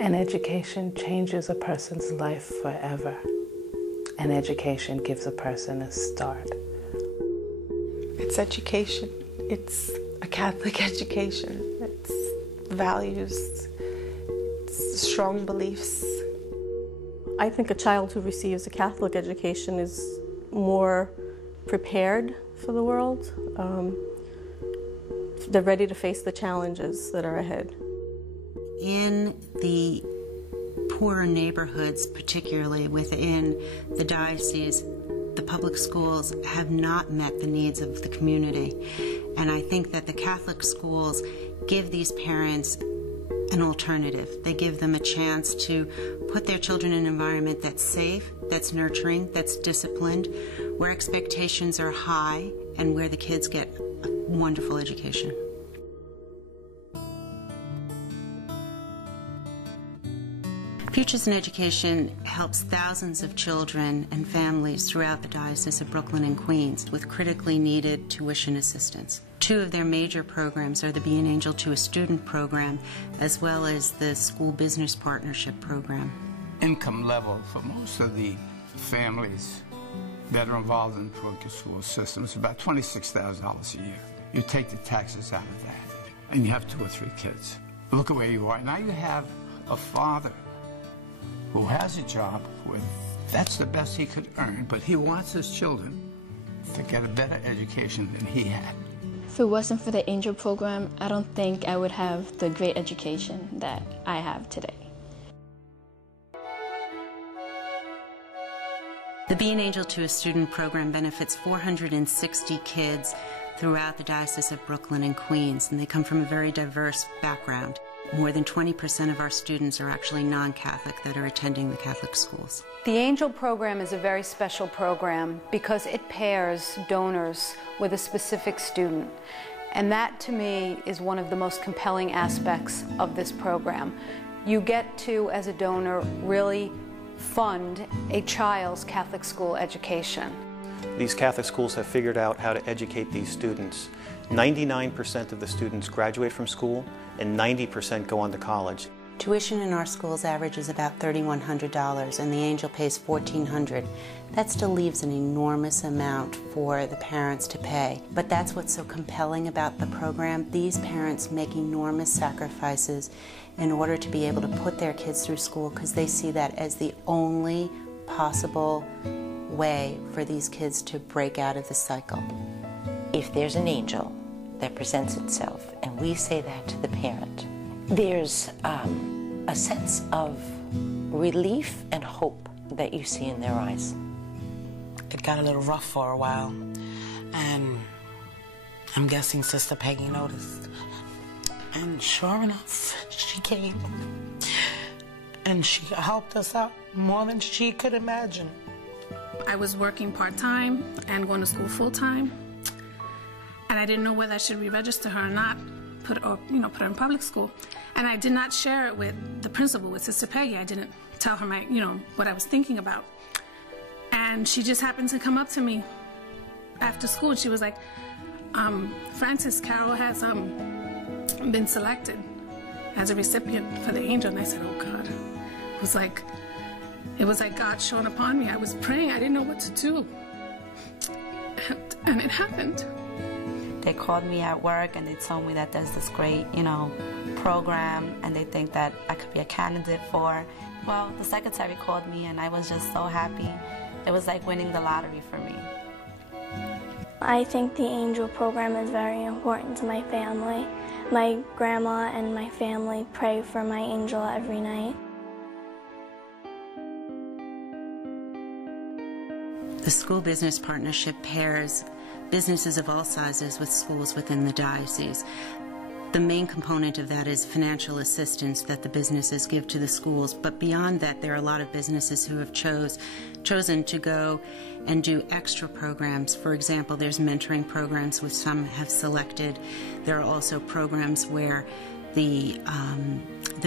An education changes a person's life forever. An education gives a person a start. It's education. It's a Catholic education. It's values. It's strong beliefs. I think a child who receives a Catholic education is more prepared for the world. They're ready to face the challenges that are ahead. In the poorer neighborhoods, particularly within the diocese, the public schools have not met the needs of the community. And I think that the Catholic schools give these parents an alternative. They give them a chance to put their children in an environment that's safe, that's nurturing, that's disciplined, where expectations are high, and where the kids get a wonderful education. Futures in Education helps thousands of children and families throughout the Diocese of Brooklyn and Queens with critically needed tuition assistance. Two of their major programs are the Be an Angel to a Student program, as well as the School Business Partnership program. Income level for most of the families that are involved in the public school system is about $26,000 a year. You take the taxes out of that, and you have 2 or 3 kids. Look at where you are. Now you have a father who has a job where that's the best he could earn, but he wants his children to get a better education than he had. If it wasn't for the Angel program, I don't think I would have the great education that I have today. The Be an Angel to a Student program benefits 460 kids throughout the Diocese of Brooklyn and Queens, and they come from a very diverse background. More than 20% of our students are actually non-Catholic that are attending the Catholic schools. The Angel program is a very special program because it pairs donors with a specific student. And that, to me, is one of the most compelling aspects of this program. You get to, as a donor, really fund a child's Catholic school education. These Catholic schools have figured out how to educate these students. 99% of the students graduate from school and 90% go on to college. Tuition in our schools averages about $3,100 and the Angel pays $1,400. That still leaves an enormous amount for the parents to pay. But that's what's so compelling about the program. These parents make enormous sacrifices in order to be able to put their kids through school because they see that as the only possible way for these kids to break out of the cycle. If there's an angel that presents itself, and we say that to the parent, there's a sense of relief and hope that you see in their eyes. It got a little rough for a while, and I'm guessing Sister Peggy noticed. And sure enough, she came, and she helped us out more than she could imagine. I was working part-time and going to school full-time, and I didn't know whether I should re-register her or not, put her in public school. And I did not share it with the principal, with Sister Peggy. I didn't tell her what I was thinking about. And she just happened to come up to me after school, and she was like, Francis, Carol has been selected as a recipient for the Angel. And I said, oh God. It was like God shone upon me. I was praying, I didn't know what to do. And it happened. They called me at work and they told me that there's this great, program, and they think that I could be a candidate for. Well, the secretary called me and I was just so happy. It was like winning the lottery for me. I think the Angel program is very important to my family. My grandma and my family pray for my angel every night. The School Business Partnership pairs businesses of all sizes with schools within the diocese. The main component of that is financial assistance that the businesses give to the schools, but beyond that, there are a lot of businesses who have chosen to go and do extra programs. For example, there's mentoring programs which some have selected. There are also programs where the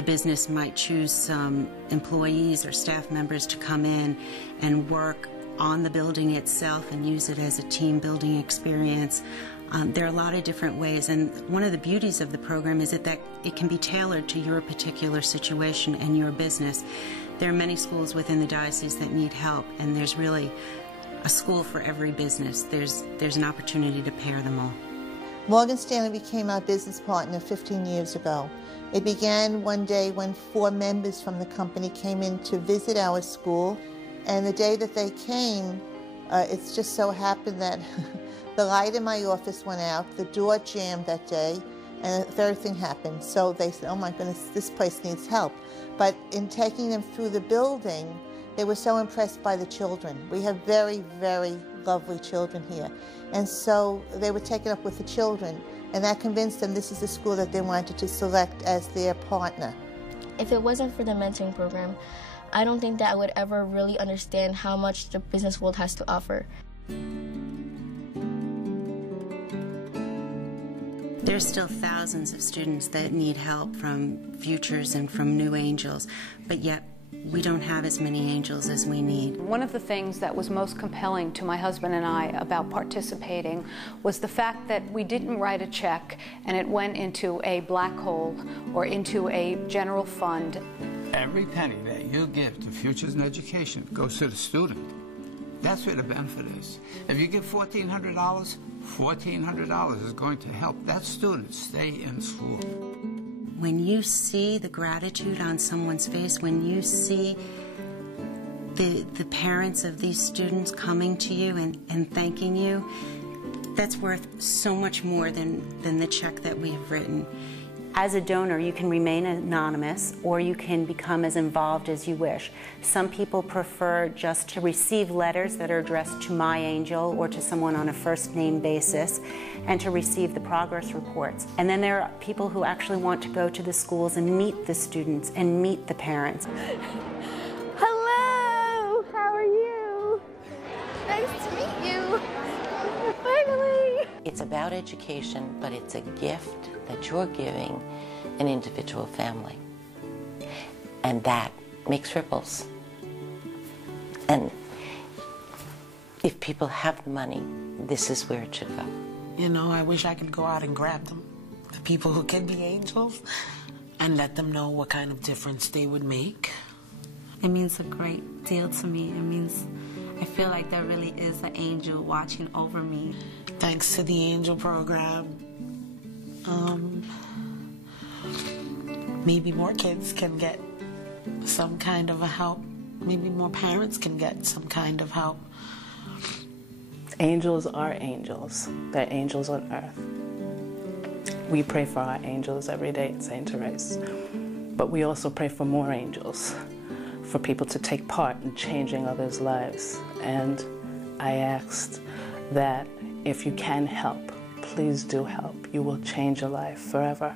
business might choose some employees or staff members to come in and work on the building itself and use it as a team building experience. There are a lot of different ways, and one of the beauties of the program is that it can be tailored to your particular situation and your business. There are many schools within the diocese that need help, and there's really a school for every business. There's an opportunity to pair them all. Morgan Stanley became our business partner 15 years ago. It began one day when 4 members from the company came in to visit our school, and the day that they came, it's just so happened that the light in my office went out, the door jammed that day, and a third thing happened. So they said, oh my goodness, this place needs help. But in taking them through the building, they were so impressed by the children. We have very, very lovely children here. And so they were taken up with the children, and that convinced them this is the school that they wanted to select as their partner. If it wasn't for the mentoring program, I don't think that I would ever really understand how much the business world has to offer. There's still thousands of students that need help from Futures and from New Angels, but yet we don't have as many angels as we need. One of the things that was most compelling to my husband and I about participating was the fact that we didn't write a check and it went into a black hole or into a general fund. Every penny that you give to Futures in Education goes to the student. That's where the benefit is. If you give $1,400, $1,400 is going to help that student stay in school. When you see the gratitude on someone's face, when you see the parents of these students coming to you and thanking you, that's worth so much more than the check that we've written. As a donor, you can remain anonymous or you can become as involved as you wish. Some people prefer just to receive letters that are addressed to My Angel or to someone on a first name basis and to receive the progress reports. And then there are people who actually want to go to the schools and meet the students and meet the parents. Hello, how are you? Nice to meet you. Finally. It's about education, but it's a gift that you're giving an individual family. And that makes ripples. And if people have money, this is where it should go. You know, I wish I could go out and grab them, the people who can be angels, and let them know what kind of difference they would make. It means a great deal to me. It means I feel like there really is an angel watching over me. Thanks to the Angel program, maybe more kids can get some kind of a help. Maybe more parents can get some kind of help. Angels are angels. They're angels on earth. We pray for our angels every day at St. Therese. But we also pray for more angels, for people to take part in changing others' lives. And I asked that if you can help, please do help. You will change your life forever.